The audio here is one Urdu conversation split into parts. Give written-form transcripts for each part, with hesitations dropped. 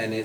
NA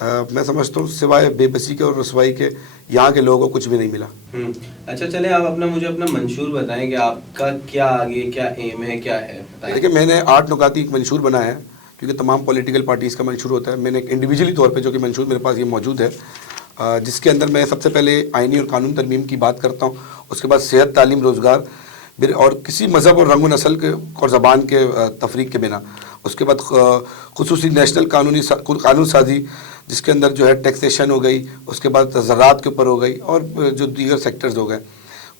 میں سمجھتا ہوں سوائے بے بسی کے اور رسوائی کے یہاں کے لوگوں کو کچھ بھی نہیں ملا. اچھا چلیں آپ مجھے اپنا منشور بتائیں کہ آپ کا کیا آگے کیا ایم ہے, کیا ہے بتائیں. دیکھیں میں نے 8 نکاتی ایک منشور بنایا ہے, کیونکہ تمام پولیٹیکل پارٹیز کا منشور ہوتا ہے. میں نے ایک انڈیویجولی طور پہ جو کہ منشور میرے پاس یہ موجود ہے, جس کے اندر میں سب سے پہلے آئینی اور قانون ترمیم کی بات کرتا ہوں, اس کے بعد صحت, تعلیم, روزگار اور کسی مذہب اور رنگ و نسل کے اور زبان کے تفریق کے بنا. اس کے بعد خصوصی نیشنل قانون سازی, جس کے اندر جو ہے ٹیکسیشن ہو گئی, اس کے بعد زراعت کے اوپر ہو گئی, اور جو دیگر سیکٹرز ہو گئے.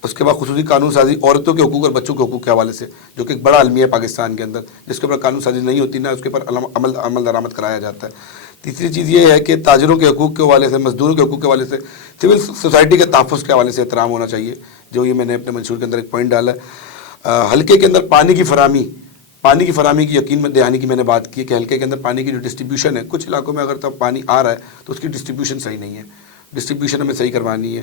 اس کے بعد خصوصی قانون سازی عورتوں کے حقوق اور بچوں کے حقوق کے حوالے سے, جو کہ ایک بڑا المیہ ہے پاکستان کے اندر, جس کے اوپر قانون سازی نہیں ہوتی, نہ اس کے اوپر عمل درآمد کرایا جاتا ہے. تیسری چیز یہ ہے کہ تاجروں کے حقوق کے حوالے سے, مزدوروں کے حقوق کے حوالے سے, سول سوسائٹی کے تحفظ کے حوالے سے احترام ہونا چاہیے, جو یہ میں نے اپنے منشور کے اندر ایک پوائنٹ ڈالا ہے. حلقے کے اندر پانی کی فراہمی کی یقین دہانی کی میں نے بات کی, کہ حلقے کے اندر پانی کی جو ڈسٹریبیوشن ہے, کچھ علاقوں میں اگر تب پانی آ رہا ہے تو اس کی ڈسٹریبیوشن صحیح نہیں ہے, ڈسٹریبیوشن ہمیں صحیح کروانی ہے.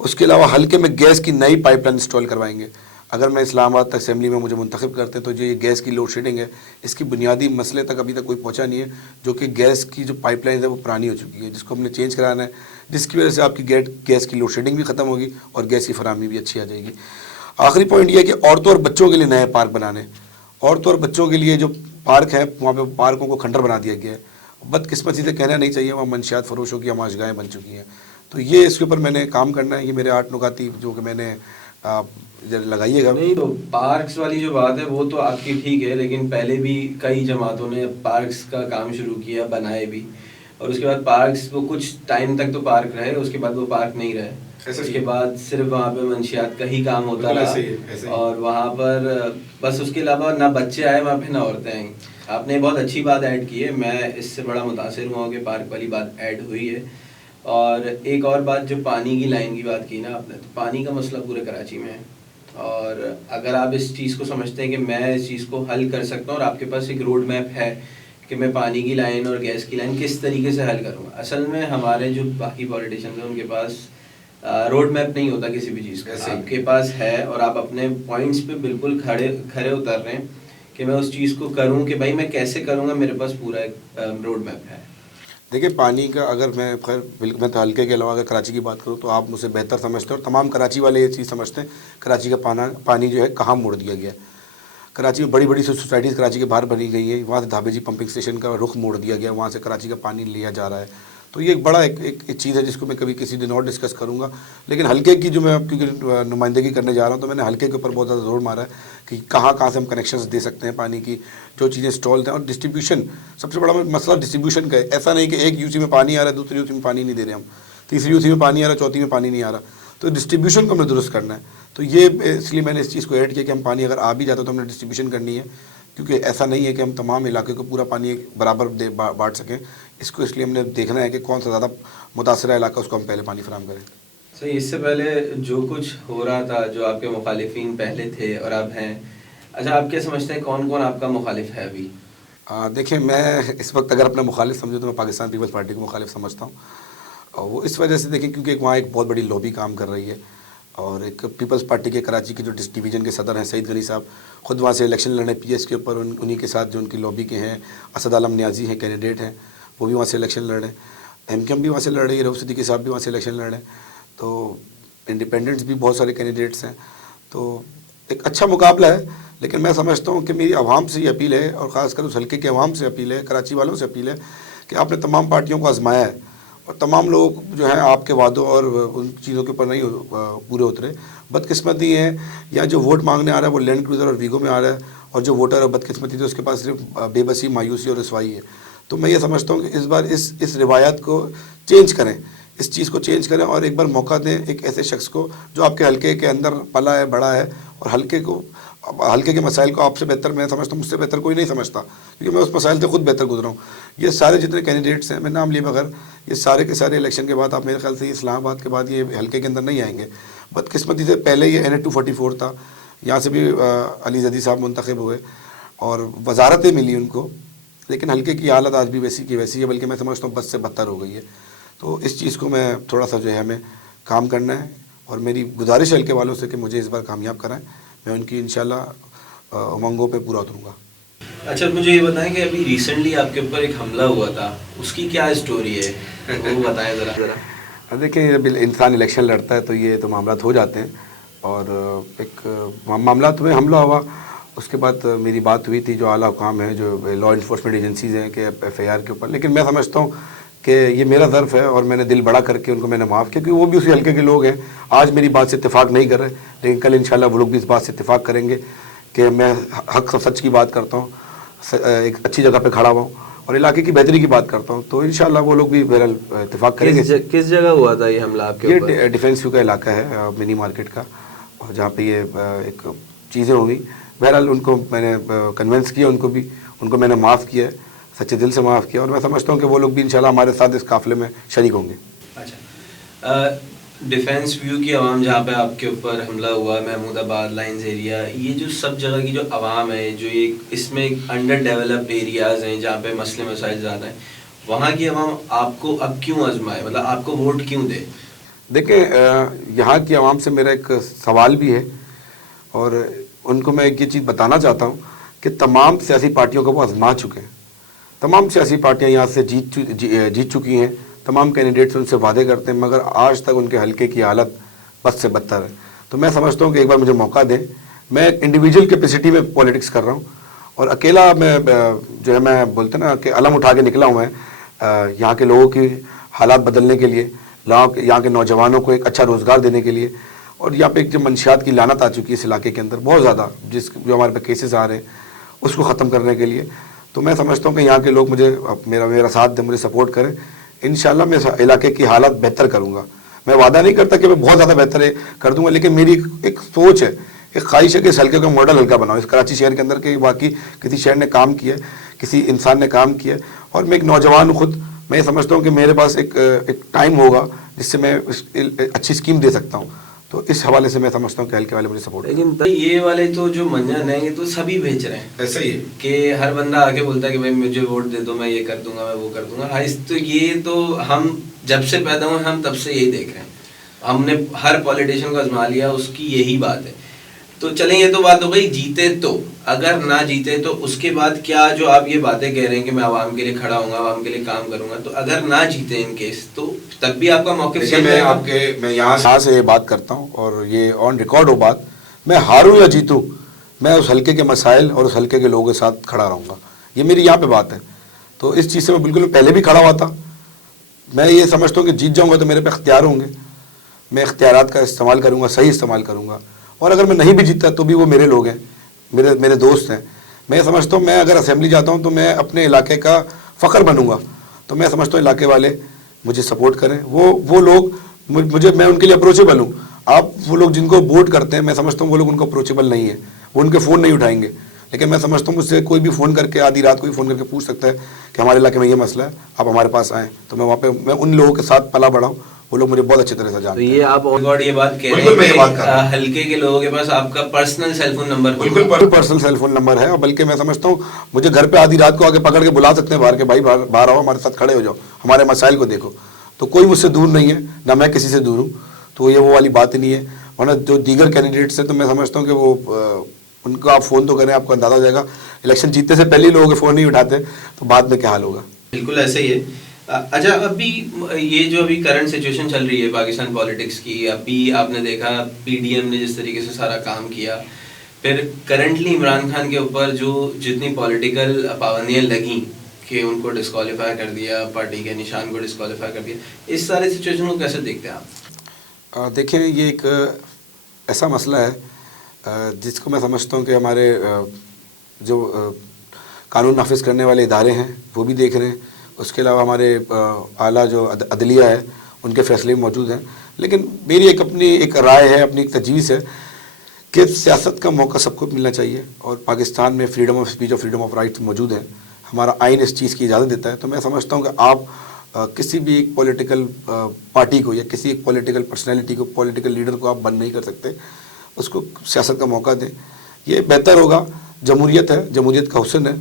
اس کے علاوہ حلقے میں گیس کی نئی پائپ لائن انسٹال کروائیں گے. اگر میں اسلام آباد اسمبلی میں مجھے منتخب کرتے ہیں تو جو یہ گیس کی لوڈ شیڈنگ ہے, اس کی بنیادی مسئلے تک ابھی تک کوئی پہنچا نہیں ہے, جو کہ گیس کی جو پائپ لائن ہے وہ پرانی ہو چکی ہے, جس کو ہم نے چینج کرانا ہے, جس کی وجہ سے آپ کی گیس کی لوڈ شیڈنگ بھی ختم ہوگی اور گیس کی فراہمی بھی اچھی آ جائے گی. آخری پوائنٹ یہ ہے کہ عورتوں اور بچوں کے لیے نئے پارک بنانے. عورتوں اور بچوں کے لیے جو پارک ہیں وہاں پہ پارکوں کو کھنڈر بنا دیا گیا ہے. بدقسمتی سے کہنا نہیں چاہیے, وہاں منشیات فروشوں کی آماشگاہیں بن چکی ہیں. تو یہ اس کے اوپر میں نے کام کرنا ہے. یہ میرے 8 نکاتی جو کہ میں نے لگائیے گا. نہیں تو پارکس والی جو بات ہے وہ تو آپ کی ٹھیک ہے, لیکن پہلے بھی کئی جماعتوں نے پارکس کا کام شروع کیا, بنائے بھی, اور اس کے بعد پارکس وہ کچھ ٹائم تک تو پارک رہے, اس کے بعد وہ پارک نہیں رہے. اس کے بعد صرف وہاں پہ منشیات کا ہی کام ہوتا رہا, اور وہاں پر بس اس کے علاوہ نہ بچے آئے وہاں پہ نہ عورتیں آئیں. آپ نے بہت اچھی بات ایڈ کی ہے, میں اس سے بڑا متاثر ہوا ہوں کہ پارک والی بات ایڈ ہوئی ہے. اور ایک اور بات, جو پانی کی لائن کی بات کی نا آپ نے, تو پانی کا مسئلہ پورے کراچی میں ہے. اور اگر آپ اس چیز کو سمجھتے ہیں کہ میں اس چیز کو حل کر سکتا ہوں, اور آپ کے پاس ایک روڈ میپ ہے کہ میں پانی کی لائن اور گیس کی لائن کس طریقے سے حل کروں گا, اصل میں ہمارے جو باقی پولیٹیشنز ہیں ان کے پاس روڈ میپ نہیں ہوتا کسی بھی چیز کا. آپ کے پاس ہے, اور آپ اپنے پوائنٹس پہ بالکل کھڑے اتر رہے ہیں کہ میں اس چیز کو کروں, کہ بھائی میں کیسے کروں گا, میرے پاس پورا ایک روڈ میپ ہے. دیکھیں پانی کا, اگر میں میں تو حلقے کے علاوہ اگر کراچی کی بات کروں تو آپ مجھ سے بہتر سمجھتے ہیں, اور تمام کراچی والے یہ چیز سمجھتے ہیں کراچی کا پانی جو ہے کہاں موڑ دیا گیا ہے. کراچی میں بڑی بڑی سوسائٹیز کراچی کے باہر بنی گئی ہیں, وہاں سے دھابے جی پمپنگ اسٹیشن کا رخ موڑ دیا گیا, وہاں سے کراچی کا پانی لیا جا رہا ہے. تو یہ ایک بڑا ایک چیز ہے جس کو میں کبھی کسی دن اور ڈسکس کروں گا. لیکن حلقے کی جو میں کیونکہ نمائندگی کرنے جا رہا ہوں, تو میں نے حلقے کے اوپر بہت زیادہ زور مارا ہے کہ کہاں سے ہم کنیکشنز دے سکتے ہیں پانی کی, جو چیزیں اسٹالز ہیں. اور ڈسٹریبیوشن سب سے بڑا مسئلہ ڈسٹریبیوشن کا ہے. ایسا نہیں کہ ایک یو سی میں پانی آ رہا ہے, دوسری یو سی میں پانی نہیں دے رہے ہم, تیسری یو سی میں پانی آ رہا ہے, چوتھی میں پانی نہیں آ رہا. تو ڈسٹریبیوشن کو ہمیں درست کرنا ہے. تو یہ اس لیے میں نے اس چیز کو ایڈ کیا کہ ہم پانی اگر آ بھی جاتا ہے تو ہم نے ڈسٹریبیوشن کرنی ہے, کیونکہ ایسا نہیں ہے کہ ہم تمام علاقے کو پورا پانی برابر بانٹ سکیں. اس کو اس لیے ہم نے دیکھنا ہے کہ کون سا زیادہ متاثرہ علاقہ, اس کو ہم پہلے پانی فراہم کریں. صحیح. اس سے پہلے جو کچھ ہو رہا تھا, جو آپ کے مخالفین پہلے تھے اور اب ہیں, اچھا آپ کیا سمجھتے ہیں کون کون آپ کا مخالف ہے ابھی؟ دیکھیں میں اس وقت اگر اپنا مخالف سمجھوں تو میں پاکستان پیپلز پارٹی کو مخالف سمجھتا ہوں. اور وہ اس وجہ سے دیکھیں کیونکہ وہاں ایک بہت بڑی لابی کام کر رہی ہے, اور ایک پیپلز پارٹی کے کراچی کے جو ڈویژن کے صدر ہیں سعید غنی صاحب, خود وہاں سے الیکشن لڑنے پی ایس کے اوپر. انہی کے ساتھ جو ان کی لابی کے ہیں اسد عالم نیازی ہیں, کینڈیڈیٹ ہیں, وہ بھی وہاں سے الیکشن لڑ رہے ہیں. ایم کیو ایم بھی وہاں سے لڑ رہی ہے, رؤف صدیقی صاحب بھی وہاں سے الیکشن لڑ رہے ہیں. تو انڈیپینڈنٹس بھی بہت سارے کینڈیڈیٹس ہیں. تو ایک اچھا مقابلہ ہے. لیکن میں سمجھتا ہوں کہ میری عوام سے یہ اپیل ہے, اور خاص کر اس حلقے کے عوام سے اپیل ہے, کراچی والوں سے اپیل ہے کہ آپ نے تمام پارٹیوں کو آزمایا ہے, اور تمام لوگ جو ہیں آپ کے وعدوں اور ان چیزوں کے اوپر نہیں پورے اترے. بدقسمتی ہے یا جو ووٹ مانگنے آ رہا ہے وہ لینڈ کروزر اور ویگو میں آ رہا ہے, اور جو ووٹر اور بدقسمتی تھے اس کے پاس صرف بے بسی, مایوسی اور رسوائی ہے. تو میں یہ سمجھتا ہوں کہ اس بار اس روایات کو چینج کریں, اس چیز کو چینج کریں, اور ایک بار موقع دیں ایک ایسے شخص کو جو آپ کے حلقے کے اندر پلا ہے, بڑا ہے, اور حلقے کے مسائل کو آپ سے بہتر میں سمجھتا ہوں, مجھ سے بہتر کوئی نہیں سمجھتا, کیونکہ میں اس مسائل سے خود بہتر گزرا ہوں. یہ سارے جتنے کینڈیڈیٹس ہیں, میں نام لیے بغیر, یہ سارے کے سارے الیکشن کے بعد آپ میرے خیال سے اسلام آباد کے بعد یہ حلقے کے اندر نہیں آئیں گے. بدقسمتی سے پہلے یہ NA 244 تھا, یہاں سے بھی علی زدی صاحب منتخب ہوئے اور وزارتیں ملی ان کو, لیکن حلقے کی حالت آج بھی ویسی کی ویسی ہے, بلکہ میں سمجھتا ہوں بد سے بدتر ہو گئی ہے. تو اس چیز کو میں تھوڑا سا جو ہے ہمیں کام کرنا ہے, اور میری گزارش ہے حلقے والوں سے کہ مجھے اس بار کامیاب کرائیں. میں ان کی انشاءاللہ امنگوں پہ پورا اتروں گا. اچھا مجھے یہ بتائیں کہ ابھی ریسنٹلی آپ کے اوپر ایک حملہ ہوا تھا، اس کی کیا اسٹوری ہے وہ بتائیں ذرا. دیکھیں جب انسان الیکشن لڑتا ہے تو یہ تو معاملات ہو جاتے ہیں، اور ایک معاملات میں حملہ ہوا. اس کے بعد میری بات ہوئی تھی جو اعلیٰ حکام ہیں، جو لا انفورسمنٹ ایجنسیز ہیں، کہ ایف آئی آر کے اوپر. لیکن میں سمجھتا ہوں کہ یہ میرا ظرف ہے اور میں نے دل بڑا کر کے ان کو میں نے معاف کیا، کیونکہ وہ بھی اسی حلقے کے لوگ ہیں. آج میری بات سے اتفاق نہیں کر رہے، لیکن کل انشاءاللہ وہ لوگ بھی اس بات سے اتفاق کریں گے کہ میں حق و سچ کی بات کرتا ہوں، ایک اچھی جگہ پہ کھڑا ہوا ہوں اور علاقے کی بہتری کی بات کرتا ہوں. تو انشاءاللہ وہ لوگ بھی بہرحال اتفاق کریں گے. کس جگہ ہوا تھا یہ حملہ آپ کے اوپر؟ یہ ڈیفینس ویو کا علاقہ ہے، منی مارکیٹ کا، اور جہاں پہ یہ ایک چیزیں ہوئی. بہرحال ان کو میں نے کنونس کیا، ان کو میں نے معاف کیا ہے، سچے دل سے معاف کیا، اور میں سمجھتا ہوں کہ وہ لوگ بھی انشاءاللہ ہمارے ساتھ اس قافلے میں شریک ہوں گے. اچھا، ڈیفینس ویو کی عوام جہاں پہ آپ کے اوپر حملہ ہوا، محمود آباد لائنز ایریا، یہ جو سب جگہ کی جو عوام ہے، جو اس میں انڈر ڈیولپڈ ایریاز ہیں جہاں پہ مسئلے مسائل زیادہ ہیں، وہاں کی عوام آپ کو اب کیوں آزمائے، مطلب آپ کو ووٹ کیوں دے؟ دیکھیں یہاں کی عوام سے میرا ایک سوال بھی ہے، اور ان کو میں ایک یہ چیز بتانا چاہتا ہوں کہ تمام سیاسی پارٹیوں کو وہ آزما چکے ہیں. تمام سیاسی پارٹیاں یہاں سے جیت چکی ہیں، تمام کینڈیڈیٹس ان سے وعدے کرتے ہیں، مگر آج تک ان کے حلقے کی حالت بد سے بدتر ہے. تو میں سمجھتا ہوں کہ ایک بار مجھے موقع دیں. میں ایک انڈیویجول کیپیسٹی میں پولیٹکس کر رہا ہوں، اور اکیلا میں جو ہے میں بولتے نا کہ علم اٹھا کے نکلا ہوں میں یہاں کے لوگوں کی حالات بدلنے کے لیے، یہاں کے نوجوانوں کو ایک اچھا روزگار دینے کے لیے. اور یہاں پہ ایک جو منشیات کی لعنت آ چکی ہے اس علاقے کے اندر بہت زیادہ، جو ہمارے پہ کیسز آ رہے ہیں اس کو ختم کرنے کے لیے. تو میں سمجھتا ہوں کہ یہاں کے لوگ مجھے میرا ساتھ دیں، مجھے سپورٹ کریں. انشاءاللہ میں علاقے کی حالت بہتر کروں گا. میں وعدہ نہیں کرتا کہ میں بہت زیادہ بہتر کر دوں گا، لیکن میری ایک سوچ ہے، ایک خواہش ہے کہ اس حلقے کو ماڈل حلقہ بناؤں اس کراچی شہر کے اندر، کہ واقعی کسی شہر نے کام کیا ہے، کسی انسان نے کام کیا ہے. اور میں ایک نوجوان ہوں خود، میں یہ سمجھتا ہوں کہ میرے پاس ایک ٹائم ہوگا جس سے میں اچھی اسکیم دے سکتا ہوں. تو اس حوالے سے میں سمجھتا ہوں کہ حلقے والے مجھے سپورٹ کریں. لیکن یہ والے تو جو منجن ہیں یہ تو سبھی بیچ رہے ہیں. ایسا ہی ہے کہ ہر بندہ آگے بولتا ہے کہ بھائی مجھے ووٹ دے دو، میں یہ کر دوں گا، میں وہ کر دوں گا. تو یہ تو ہم جب سے پیدا ہوئے ہم تب سے یہی دیکھ رہے ہیں. ہم نے ہر پولیٹیشین کو آزما لیا، اس کی یہی بات ہے. تو چلیں یہ تو بات ہو گئی جیتے تو، اگر نہ جیتے تو اس کے بعد کیا جو آپ یہ باتیں کہہ رہے ہیں کہ میں عوام کے لیے کھڑا ہوں گا، عوام کے لیے کام کروں گا، تو اگر نہ جیتے ان کیس تو تب بھی آپ کا موقف میں یہاں سے یہ بات کرتا ہوں اور یہ آن ریکارڈ ہو بات، میں ہاروں یا جیتوں میں اس حلقے کے مسائل اور اس حلقے کے لوگوں کے ساتھ کھڑا رہوں گا. یہ میری یہاں پہ بات ہے. تو اس چیز سے میں بالکل پہلے بھی کھڑا ہوا تھا. میں یہ سمجھتا ہوں کہ جیت جاؤں گا تو میرے پہ اختیار ہوں گے، میں اختیارات کا استعمال کروں گا، صحیح استعمال کروں گا. اور اگر میں نہیں بھی جیتا تو بھی وہ میرے لوگ ہیں، میرے دوست ہیں. میں سمجھتا ہوں میں اگر اسمبلی جاتا ہوں تو میں اپنے علاقے کا فخر بنوں گا. تو میں سمجھتا ہوں علاقے والے مجھے سپورٹ کریں. وہ لوگ میں ان کے لیے اپروچیبل ہوں. آپ وہ لوگ جن کو ووٹ کرتے ہیں، میں سمجھتا ہوں وہ لوگ ان کو اپروچیبل نہیں ہے، وہ ان کے فون نہیں اٹھائیں گے. لیکن میں سمجھتا ہوں مجھ سے کوئی بھی فون کر کے آدھی رات کو بھی فون کر کے پوچھ سکتا ہے کہ ہمارے علاقے میں یہ مسئلہ ہے، آپ ہمارے پاس آئیں. تو میں وہاں پہ میں ان لوگوں کے ساتھ پلا بڑا ہوں، وہ لوگ مجھے بہت اچھی طرح سے جانتے ہیں. یہ آپ یہ بات کہہ رہے ہیں کہ حلقے کے لوگوں کے پاس آپ کا پرسنل سیل فون نمبر؟ بالکل پرسنل سیل فون نمبر ہے. اور بلکہ میں سمجھتا ہوں مجھے گھر پہ آدھی رات کو آگے پکڑ کے بلا سکتے ہیں باہر کے، بھائی باہر آؤ، ہمارے ساتھ کھڑے ہو جاؤ، ہمارے مسائل کو دیکھو. تو کوئی مجھ سے دور نہیں ہے، نہ میں کسی سے دور ہوں. تو یہ وہ والی بات ہی نہیں ہے. ورنہ جو دیگر کینڈیڈیٹس ہیں تو میں سمجھتا ہوں کہ وہ ان کو آپ فون تو کریں، آپ کو اندازہ ہو جائے گا. الیکشن جیتنے سے پہلے لوگوں کے فون نہیں اٹھاتے تو بعد میں کیا حال ہوگا. بالکل ایسے ہی ہے. اچھا، ابھی یہ جو ابھی کرنٹ سچویشن چل رہی ہے پاکستان پالیٹکس کی، ابھی آپ نے دیکھا پی ڈی ایم نے جس طریقے سے سارا کام کیا، پھر کرنٹلی عمران خان کے اوپر جو جتنی پولیٹیکل پابندیاں لگیں کہ ان کو ڈسکوالیفائی کر دیا، پارٹی کے نشان کو ڈسکوالیفائی کر دیا، اس سارے سچویشن کو کیسے دیکھتے ہیں آپ؟ دیکھیں یہ ایک ایسا مسئلہ ہے جس کو میں سمجھتا ہوں کہ ہمارے جو قانون نافذ کرنے والے ادارے ہیں وہ بھی دیکھ رہے ہیں. اس کے علاوہ ہمارے اعلیٰ جو عدلیہ ہے ان کے فیصلے موجود ہیں. لیکن میری اپنی ایک رائے ہے، اپنی ایک تجویز ہے کہ سیاست کا موقع سب کو ملنا چاہیے، اور پاکستان میں فریڈم آف اسپیچ اور فریڈم آف رائٹ موجود ہے. ہمارا آئین اس چیز کی اجازت دیتا ہے. تو میں سمجھتا ہوں کہ آپ کسی بھی ایک پولیٹیکل پارٹی کو یا کسی ایک پولیٹیکل پرسنالٹی کو، پولیٹیکل لیڈر کو آپ بند نہیں کر سکتے. اس کو سیاست کا موقع دیں، یہ بہتر ہوگا. جمہوریت ہے، جمہوریت کا حسن ہے.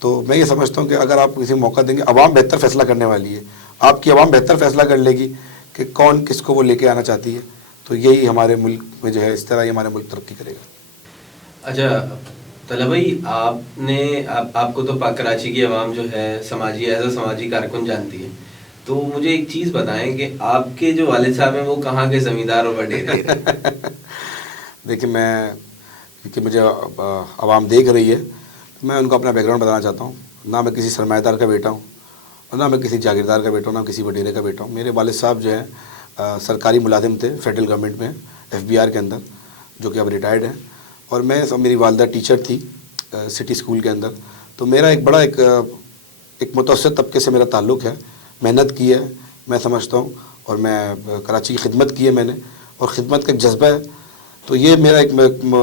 تو میں یہ سمجھتا ہوں کہ اگر آپ کسی موقع دیں گے، عوام بہتر فیصلہ کرنے والی ہے. آپ کی عوام بہتر فیصلہ کر لے گی کہ کون کس کو وہ لے کے آنا چاہتی ہے. تو یہی ہمارے ملک میں جو ہے، اس طرح ہی ہمارا ملک ترقی کرے گا. اچھا، طلحہ بھائی آپ کو تو کراچی کی عوام جو ہے سماجی کارکن جانتی ہے، تو مجھے ایک چیز بتائیں کہ آپ کے جو والد صاحب ہیں وہ کہاں کے زمیندار اور وڈیرے رہے؟ دیکھیں میں کیونکہ مجھے عوام دیکھ رہی ہے، میں ان کو اپنا بیک گراؤنڈ بتانا چاہتا ہوں. نہ میں کسی سرمایہ دار کا بیٹا ہوں اور نہ میں کسی جاگیردار کا بیٹا ہوں، نہ کسی وڈیرے کا بیٹا ہوں. میرے والد صاحب جو ہیں سرکاری ملازم تھے فیڈرل گورنمنٹ میں FBR کے اندر، جو کہ اب ریٹائرڈ ہیں. اور میری والدہ ٹیچر تھی سٹی اسکول کے اندر. تو میرا ایک متوسط طبقے سے میرا تعلق ہے. محنت کی ہے میں سمجھتا ہوں، اور میں کراچی کی خدمت کی ہے میں نے، اور خدمت کا ایک جذبہ ہے. تو یہ میرا ایک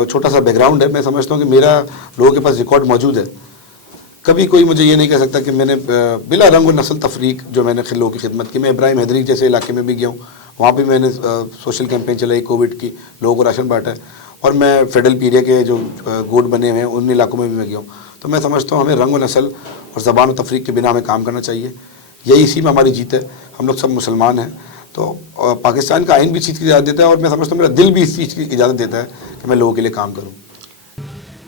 چھوٹا سا بیک گراؤنڈ ہے. میں سمجھتا ہوں کہ میرا لوگوں کے پاس ریکارڈ موجود ہے. کبھی کوئی مجھے یہ نہیں کہہ سکتا کہ میں نے بلا رنگ و نسل تفریق جو میں نے لوگوں کی خدمت کی. میں ابراہیم حیدری جیسے علاقے میں بھی گیا ہوں، وہاں بھی میں نے سوشل کیمپین چلائی کووڈ کی، لوگوں کو راشن بانٹا ہے. اور میں فیڈرل پیریا کے جو گوٹ بنے ہوئے ہیں ان علاقوں میں بھی میں گیا ہوں. تو میں سمجھتا ہوں ہمیں رنگ و نسل اور زبان و تفریق کے بنا ہمیں کام کرنا چاہیے. یہی اسی میں ہماری جیت ہے. ہم لوگ سب مسلمان ہیں. تو پاکستان کا آئین بھی اس چیز کی اجازت دیتا ہے، اور میں سمجھتا ہوں میرا دل بھی اس چیز کی اجازت دیتا ہے کہ میں لوگوں کے لیے کام کروں.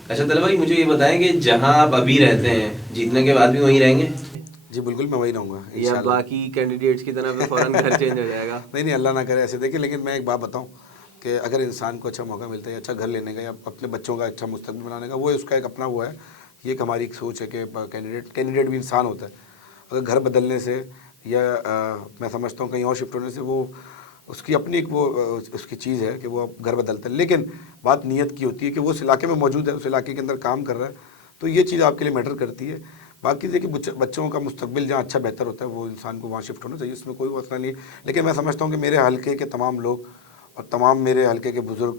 اچھا طلحہ بھائی، مجھے یہ بتائیں کہ جہاں آپ ابھی رہتے ہیں جیتنے کے بعد بھی وہیں رہیں گے جی بالکل میں وہی رہوں گا یا انشاءاللہ. باقی کینڈیڈیٹس کی طرح فوراً گھر چینج ہو جائے گا؟ نہیں اللہ نہ کرے ایسے. دیکھیں لیکن میں ایک بات بتاؤں کہ اگر انسان کو اچھا موقع ملتا ہے، اچھا گھر لینے کا یا اپنے بچوں کا اچھا مستقبل بنانے کا، وہ اس کا ایک اپنا وہ ہے. یہ ایک ہماری ایک سوچ ہے کہ کینڈیڈیٹ بھی انسان ہوتا ہے. اگر گھر بدلنے سے یا میں سمجھتا ہوں کہیں اور شفٹ ہونے سے، وہ اس کی اپنی ایک اس کی چیز ہے کہ وہ گھر بدلتا ہے. لیکن بات نیت کی ہوتی ہے کہ وہ اس علاقے میں موجود ہے، اس علاقے کے اندر کام کر رہا ہے. تو یہ چیز آپ کے لیے میٹر کرتی ہے. باقی دیکھیں بچوں کا مستقبل جہاں اچھا بہتر ہوتا ہے وہ انسان کو وہاں شفٹ ہونا چاہیے، اس میں کوئی مسئلہ نہیں ہے. لیکن میں سمجھتا ہوں کہ میرے حلقے کے تمام لوگ اور تمام میرے حلقے کے بزرگ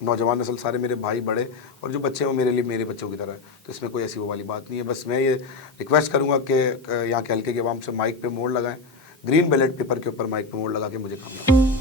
نوجوان نسل سارے میرے بھائی بڑے، اور جو بچے ہیں وہ میرے لیے میرے بچوں کی طرح ہے. تو اس میں کوئی ایسی وہ والی بات نہیں ہے. بس میں یہ ریکویسٹ کروں گا کہ یہاں کے حلقے کے عوام سے مائک پہ موڑ لگائیں، گرین بیلٹ پیپر کے اوپر مائک پہ موڑ لگا کے مجھے کام کریں.